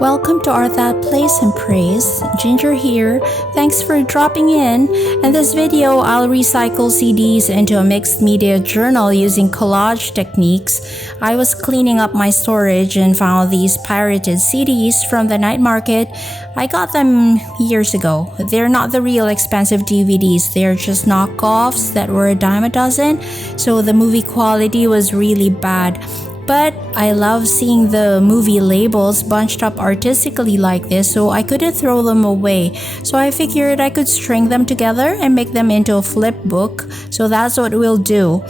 Welcome to Art That Plays and Prays. Ginger here. Thanks for dropping in. In this video, I'll recycle CDs into a mixed media journal using collage techniques. I was cleaning up my storage and found these pirated CDs from the night market. I got them years ago. They're not the real expensive DVDs. They're just knockoffs that were a dime a dozen. So the movie quality was really bad. But I love seeing the movie labels bunched up artistically like this, so I couldn't throw them away. So I figured I could string them together and make them into a flip book. So that's what we'll do.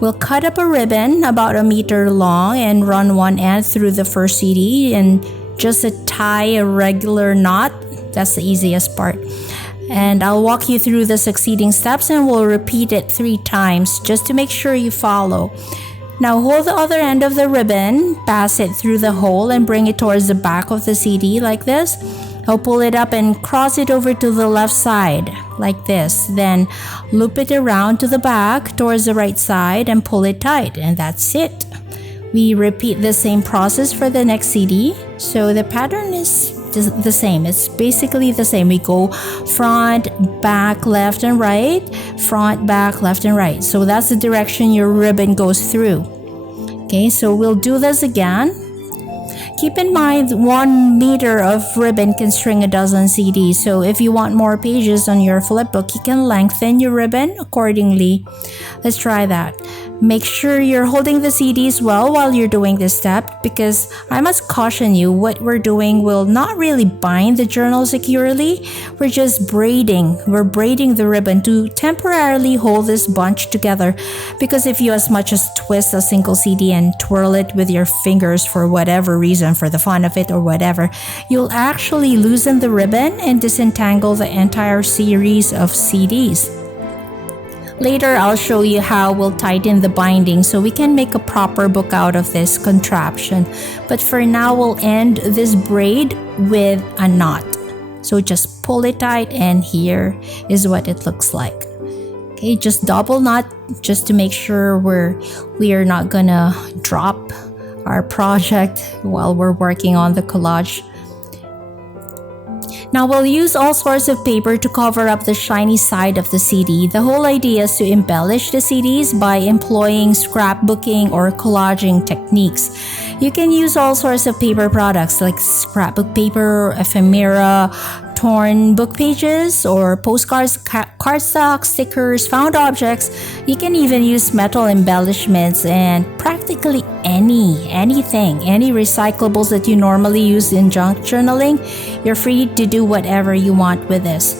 We'll cut up a ribbon about a meter long and run one end through the first CD and just tie a regular knot. That's the easiest part. And I'll walk you through the succeeding steps and we'll repeat it 3 times just to make sure you follow. Now hold the other end of the ribbon, pass it through the hole and bring it towards the back of the CD like this. I'll pull it up and cross it over to the left side like this. Then loop it around to the back towards the right side and pull it tight, and that's it. We repeat the same process for the next CD. So the pattern is the same. It's basically the same. We go front, back, left, and right. Front, back, left, and right. So that's the direction your ribbon goes through. Okay, so we'll do this again. Keep in mind 1 meter of ribbon can string a dozen CDs. So if you want more pages on your flip book, you can lengthen your ribbon accordingly. Let's try that. Make sure you're holding the CDs well while you're doing this step, because I must caution you, what we're doing will not really bind the journal securely. We're just braiding. We're braiding the ribbon to temporarily hold this bunch together, because if you as much as twist a single CD and twirl it with your fingers for whatever reason, for the fun of it or whatever, you'll actually loosen the ribbon and disentangle the entire series of CDs. Later, I'll show you how we'll tighten the binding so we can make a proper book out of this contraption. But for now, we'll end this braid with a knot. So just pull it tight, and here is what it looks like. Okay, just double knot just to make sure we are not gonna drop our project while we're working on the collage. Now we'll use all sorts of paper to cover up the shiny side of the CD. The whole idea is to embellish the CDs by employing scrapbooking or collaging techniques. You can use all sorts of paper products like scrapbook paper, ephemera, torn book pages, or postcards, cardstock, stickers, found objects. You can even use metal embellishments and practically anything, any recyclables that you normally use in junk journaling. You're free to do whatever you want with this.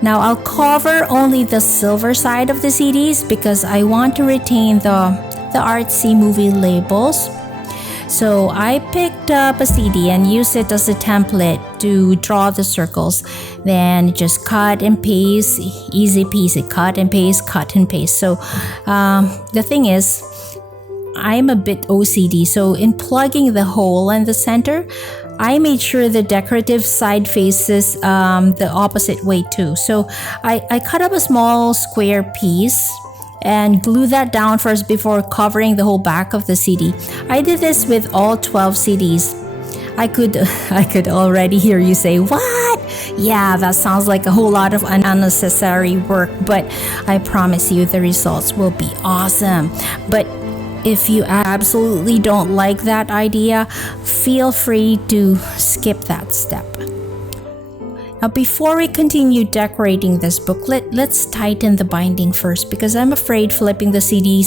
Now I'll cover only the silver side of the CDs because I want to retain the artsy movie labels. So I picked up a CD and used it as a template to draw the circles. Then just cut and paste, easy peasy, cut and paste, cut and paste. So the thing is, I'm a bit OCD. So in plugging the hole in the center, I made sure the decorative side faces the opposite way too. So I cut up a small square piece and glue that down first before covering the whole back of the CD. I did this with all 12 CDs. I could already hear you say, "What? Yeah, that sounds like a whole lot of unnecessary work," but I promise you the results will be awesome. But if you absolutely don't like that idea, feel free to skip that step. Now, before we continue decorating this booklet, let's tighten the binding first, because I'm afraid flipping the CD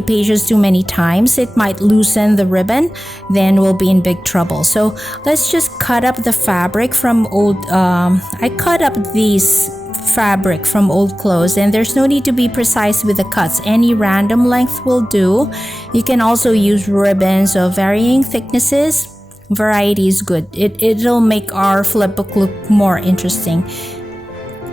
pages too many times, it might loosen the ribbon. Then we'll be in big trouble. So let's just cut up the fabric from I cut up these fabric from old clothes, and there's no need to be precise with the cuts. Any random length will do. You can also use ribbons of varying thicknesses. Variety is good. It'll make our flip book look more interesting.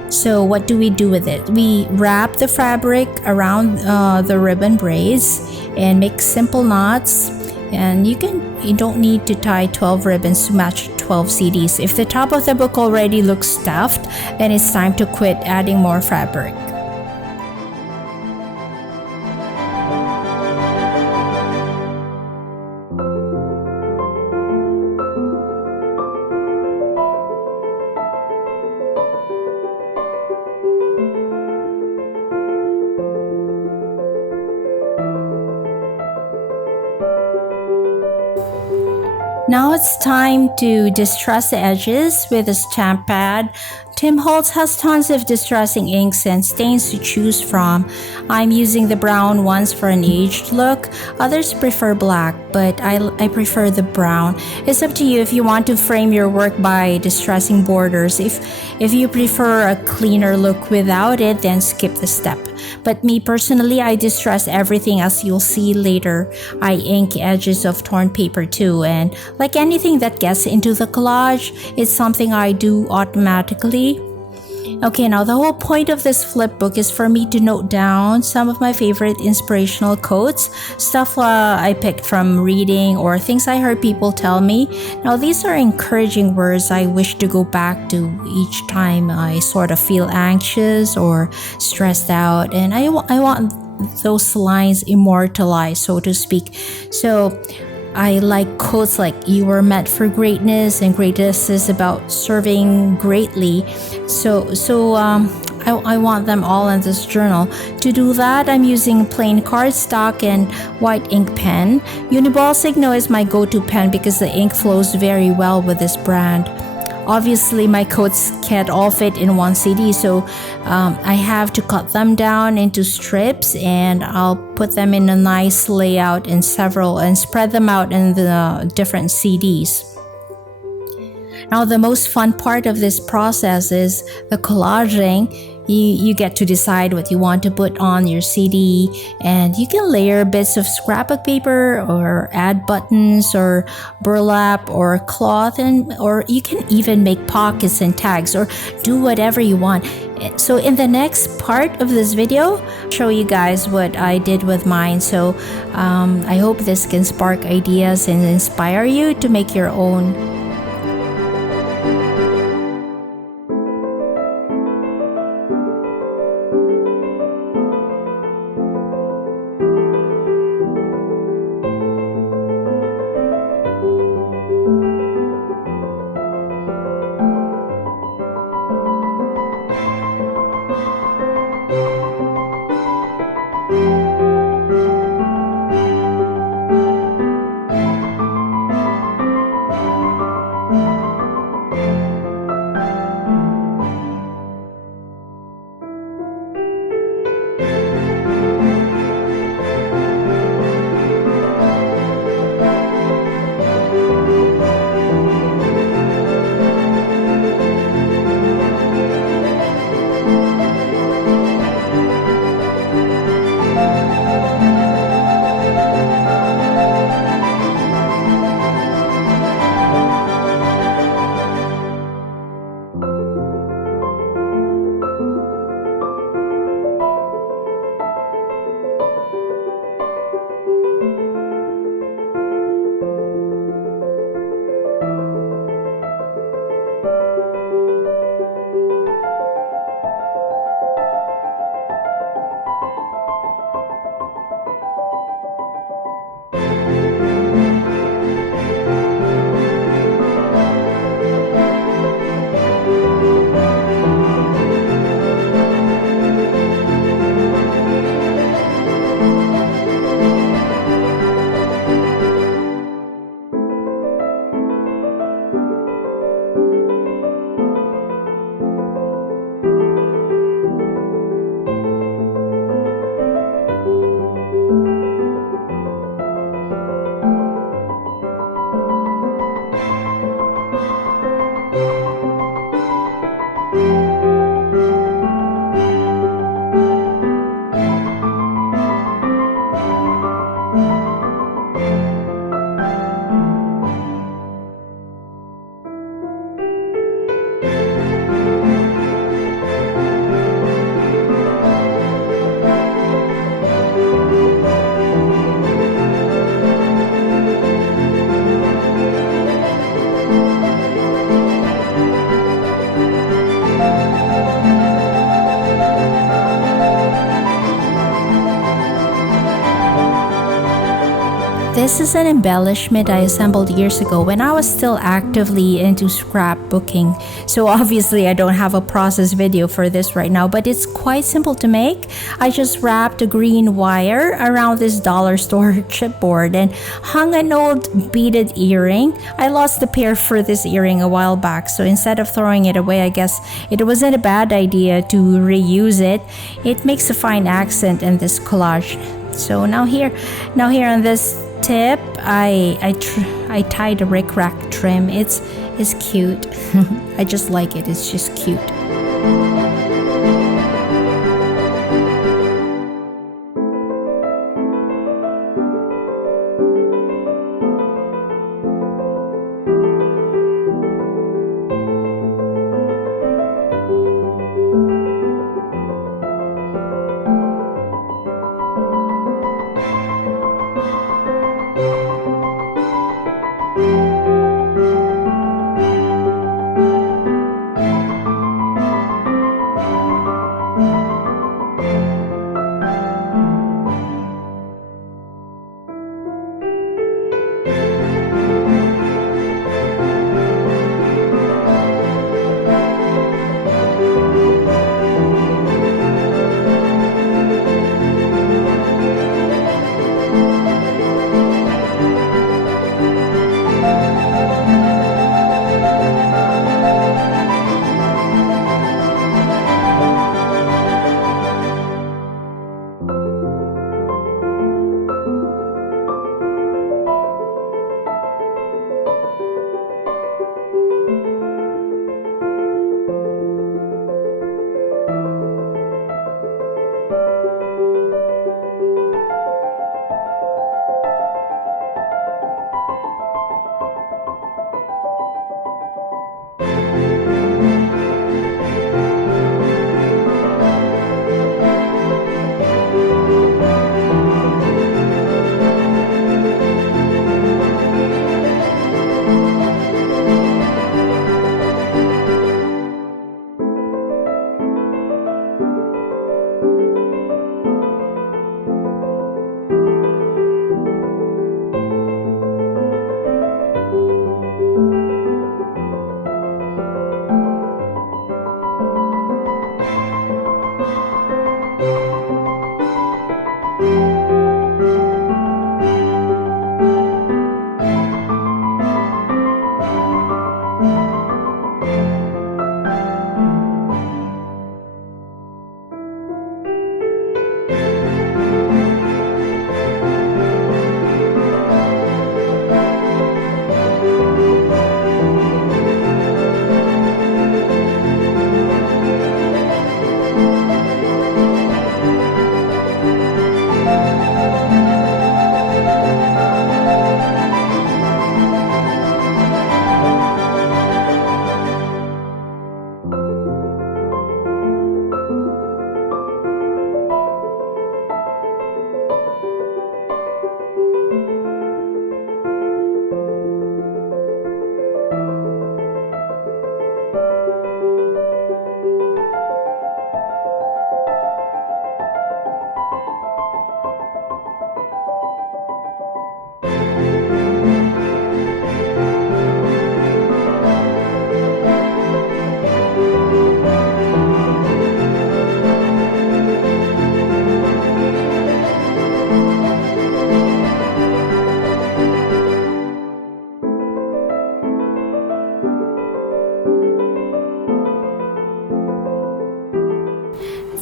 So what do we do with it? We wrap the fabric around the ribbon braids and make simple knots. And you don't need to tie 12 ribbons to match 12 CDs. If the top of the book already looks stuffed, then it's time to quit adding more fabric. Now it's time to distress the edges with a stamp pad. Tim Holtz has tons of distressing inks and stains to choose from. I'm using the brown ones for an aged look. Others prefer black, but I prefer the brown. It's up to you if you want to frame your work by distressing borders. If you prefer a cleaner look without it, then skip the step. But me personally, I distress everything, as you'll see later. I ink edges of torn paper too, and like anything that gets into the collage, it's something I do automatically. Okay, now the whole point of this flip book is for me to note down some of my favorite inspirational quotes, stuff I picked from reading or things I heard people tell me. Now these are encouraging words I wish to go back to each time I sort of feel anxious or stressed out, and I want those lines immortalized, so to speak. So I like quotes like "You were meant for greatness," and greatness is about serving greatly. I want them all in this journal. To do that, I'm using plain cardstock and white ink pen. Uniball Signo is my go-to pen because the ink flows very well with this brand. Obviously, my quotes can't all fit in one CD, so I have to cut them down into strips, and I'll put them in a nice layout in several and spread them out in the different CDs. Now, the most fun part of this process is the collaging. You get to decide what you want to put on your CD, and you can layer bits of scrapbook paper or add buttons or burlap or cloth, or you can even make pockets and tags or do whatever you want. So in the next part of this video, I'll show you guys what I did with mine. So I hope this can spark ideas and inspire you to make your own. This is an embellishment I assembled years ago when I was still actively into scrapbooking. So obviously I don't have a process video for this right now, but it's quite simple to make. I just wrapped a green wire around this dollar store chipboard and hung an old beaded earring. I lost the pair for this earring a while back, so instead of throwing it away, I guess it wasn't a bad idea to reuse it. It makes a fine accent in this collage. So now here on this tip, I tied a rickrack trim. It's cute. I just like it. It's just cute.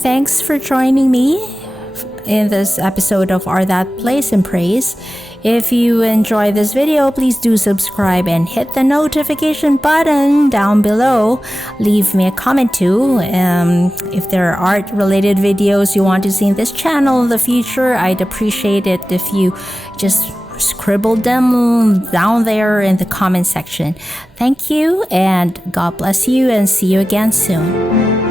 Thanks for joining me in this episode of Are That Place and Praise. If you enjoy this video, please do subscribe and hit the notification button down below. Leave me a comment too. If there are art related videos you want to see in this channel in the future, I'd appreciate it if you just scribble them down there in the comment section. Thank you, and God bless you, and see you again soon.